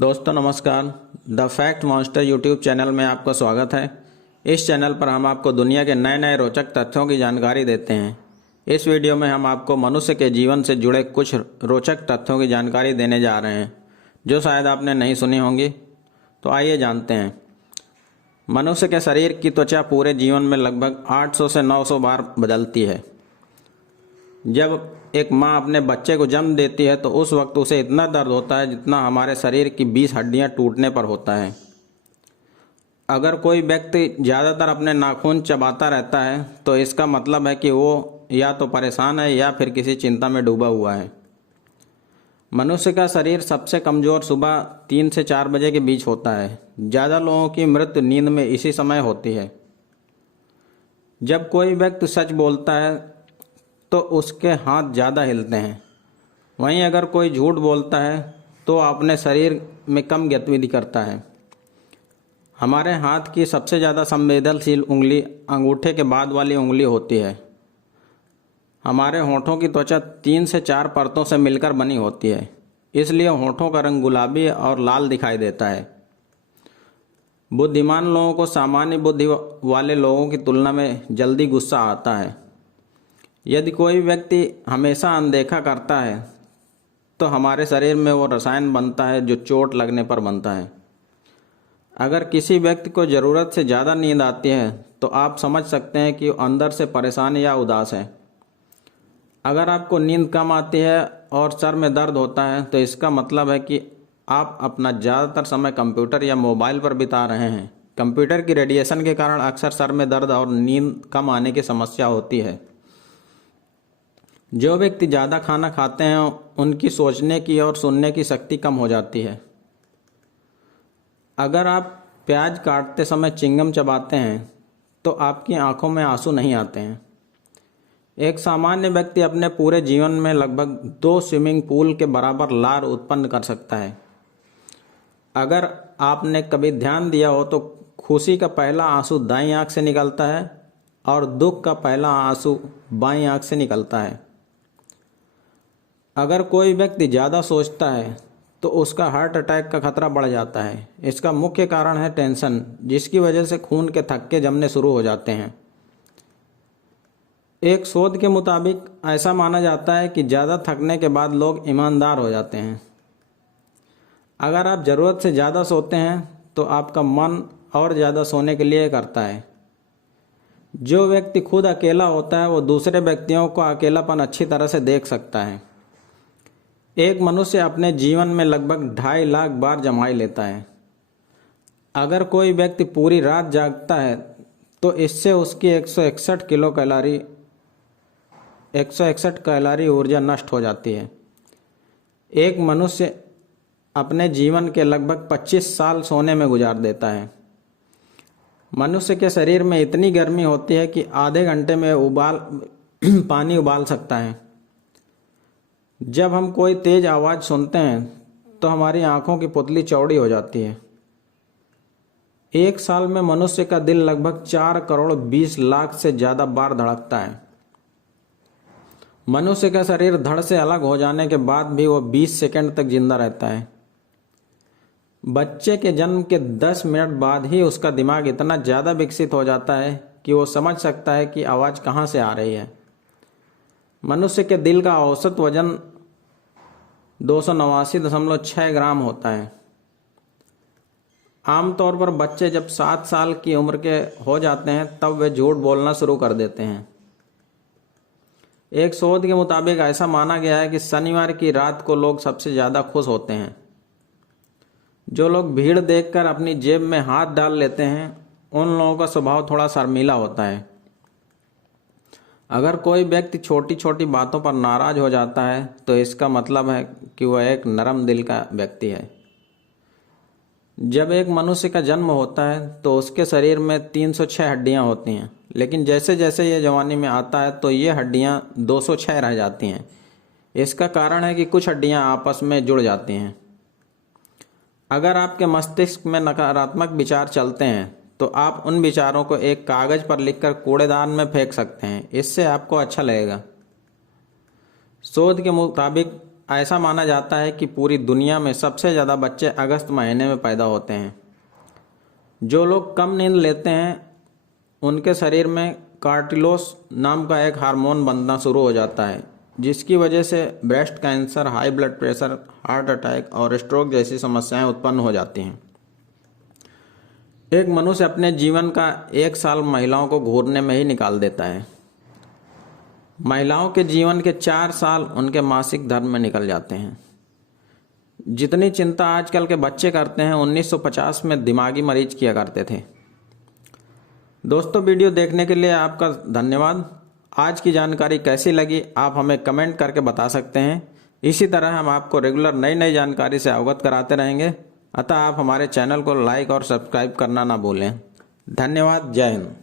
दोस्तों नमस्कार। The fact monster YouTube channel में आपका स्वागत है। इस चैनल पर हम आपको दुनिया के नए नए रोचक तथ्यों की जानकारी देते हैं। इस वीडियो में हम आपको मनुष्य के जीवन से जुड़े कुछ रोचक तथ्यों की जानकारी देने जा रहे हैं जो शायद आपने नहीं सुनी होंगी। तो आइए जानते हैं। मनुष्य के शरीर की त्वचा पूरे जीवन में लगभग 800 से 900 बार बदलती है। जब एक माँ अपने बच्चे को जन्म देती है तो उस वक्त उसे इतना दर्द होता है जितना हमारे शरीर की 20 हड्डियाँ टूटने पर होता है। अगर कोई व्यक्ति ज़्यादातर अपने नाखून चबाता रहता है तो इसका मतलब है कि वो या तो परेशान है या फिर किसी चिंता में डूबा हुआ है। मनुष्य का शरीर सबसे कमज़ोर सुबह 3 से 4 बजे के बीच होता है। ज़्यादा लोगों की मृत्यु नींद में इसी समय होती है। जब कोई व्यक्ति सच बोलता है तो उसके हाथ ज़्यादा हिलते हैं। वहीं अगर कोई झूठ बोलता है तो अपने शरीर में कम गतिविधि करता है। हमारे हाथ की सबसे ज़्यादा संवेदनशील उंगली अंगूठे के बाद वाली उंगली होती है। हमारे होंठों की त्वचा 3 से 4 परतों से मिलकर बनी होती है, इसलिए होंठों का रंग गुलाबी और लाल दिखाई देता है। बुद्धिमान लोगों को सामान्य बुद्धि वाले लोगों की तुलना में जल्दी गुस्सा आता है। यदि कोई व्यक्ति हमेशा अनदेखा करता है तो हमारे शरीर में वो रसायन बनता है जो चोट लगने पर बनता है। अगर किसी व्यक्ति को ज़रूरत से ज़्यादा नींद आती है तो आप समझ सकते हैं कि वो अंदर से परेशान या उदास है। अगर आपको नींद कम आती है और सर में दर्द होता है तो इसका मतलब है कि आप अपना ज़्यादातर समय कंप्यूटर या मोबाइल पर बिता रहे हैं। कंप्यूटर की रेडिएशन के कारण अक्सर सर में दर्द और नींद कम आने की समस्या होती है। जो व्यक्ति ज़्यादा खाना खाते हैं उनकी सोचने की और सुनने की शक्ति कम हो जाती है। अगर आप प्याज काटते समय चिंगम चबाते हैं तो आपकी आंखों में आंसू नहीं आते हैं। एक सामान्य व्यक्ति अपने पूरे जीवन में लगभग 2 स्विमिंग पूल के बराबर लार उत्पन्न कर सकता है। अगर आपने कभी ध्यान दिया हो तो खुशी का पहला आंसू दाईं आंख से निकलता है और दुख का पहला आंसू बाईं आंख से निकलता है। अगर कोई व्यक्ति ज़्यादा सोचता है तो उसका हार्ट अटैक का खतरा बढ़ जाता है। इसका मुख्य कारण है टेंशन, जिसकी वजह से खून के थक्के जमने शुरू हो जाते हैं। एक शोध के मुताबिक ऐसा माना जाता है कि ज़्यादा थकने के बाद लोग ईमानदार हो जाते हैं। अगर आप ज़रूरत से ज़्यादा सोते हैं तो आपका मन और ज़्यादा सोने के लिए करता है। जो व्यक्ति खुद अकेला होता है वो दूसरे व्यक्तियों को अकेलापन अच्छी तरह से देख सकता है। एक मनुष्य अपने जीवन में लगभग 2.5 लाख बार जमाई लेता है। अगर कोई व्यक्ति पूरी रात जागता है तो इससे उसकी 161 कैलोरी ऊर्जा नष्ट हो जाती है। एक मनुष्य अपने जीवन के लगभग 25 साल सोने में गुजार देता है। मनुष्य के शरीर में इतनी गर्मी होती है कि आधे घंटे में पानी उबाल सकता है। जब हम कोई तेज आवाज़ सुनते हैं तो हमारी आंखों की पुतली चौड़ी हो जाती है। एक साल में मनुष्य का दिल लगभग 4 करोड़ 20 लाख से ज़्यादा बार धड़कता है। मनुष्य का शरीर धड़ से अलग हो जाने के बाद भी वो 20 सेकंड तक जिंदा रहता है। बच्चे के जन्म के 10 मिनट बाद ही उसका दिमाग इतना ज़्यादा विकसित हो जाता है कि वो समझ सकता है कि आवाज़ कहाँ से आ रही है। मनुष्य के दिल का औसत वजन 289.6 ग्राम होता है। आमतौर पर बच्चे जब 7 साल की उम्र के हो जाते हैं तब वे झूठ बोलना शुरू कर देते हैं। एक शोध के मुताबिक ऐसा माना गया है कि शनिवार की रात को लोग सबसे ज़्यादा खुश होते हैं। जो लोग भीड़ देखकर अपनी जेब में हाथ डाल लेते हैं उन लोगों का स्वभाव थोड़ा शर्मीला होता है। अगर कोई व्यक्ति छोटी छोटी बातों पर नाराज हो जाता है तो इसका मतलब है कि वह एक नरम दिल का व्यक्ति है। जब एक मनुष्य का जन्म होता है तो उसके शरीर में 306 हड्डियां होती हैं, लेकिन जैसे जैसे ये जवानी में आता है तो ये हड्डियां 206 रह जाती हैं। इसका कारण है कि कुछ हड्डियां आपस में जुड़ जाती हैं। अगर आपके मस्तिष्क में नकारात्मक विचार चलते हैं तो आप उन विचारों को एक कागज़ पर लिखकर कूड़ेदान में फेंक सकते हैं। इससे आपको अच्छा लगेगा। शोध के मुताबिक ऐसा माना जाता है कि पूरी दुनिया में सबसे ज़्यादा बच्चे अगस्त महीने में पैदा होते हैं। जो लोग कम नींद लेते हैं उनके शरीर में कार्टिलोस नाम का एक हार्मोन बनना शुरू हो जाता है, जिसकी वजह से breast cancer, high blood pressure, heart attack और स्ट्रोक जैसी समस्याएं उत्पन्न हो जाती हैं। एक मनुष्य अपने जीवन का 1 साल महिलाओं को घूरने में ही निकाल देता है। महिलाओं के जीवन के 4 साल उनके मासिक धर्म में निकल जाते हैं। जितनी चिंता आजकल के बच्चे करते हैं 1950 में दिमागी मरीज किया करते थे। दोस्तों, वीडियो देखने के लिए आपका धन्यवाद। आज की जानकारी कैसी लगी आप हमें कमेंट करके बता सकते हैं। इसी तरह हम आपको रेगुलर नई नई जानकारी से अवगत कराते रहेंगे, अतः आप हमारे चैनल को लाइक और सब्सक्राइब करना ना भूलें। धन्यवाद। जय हिंद।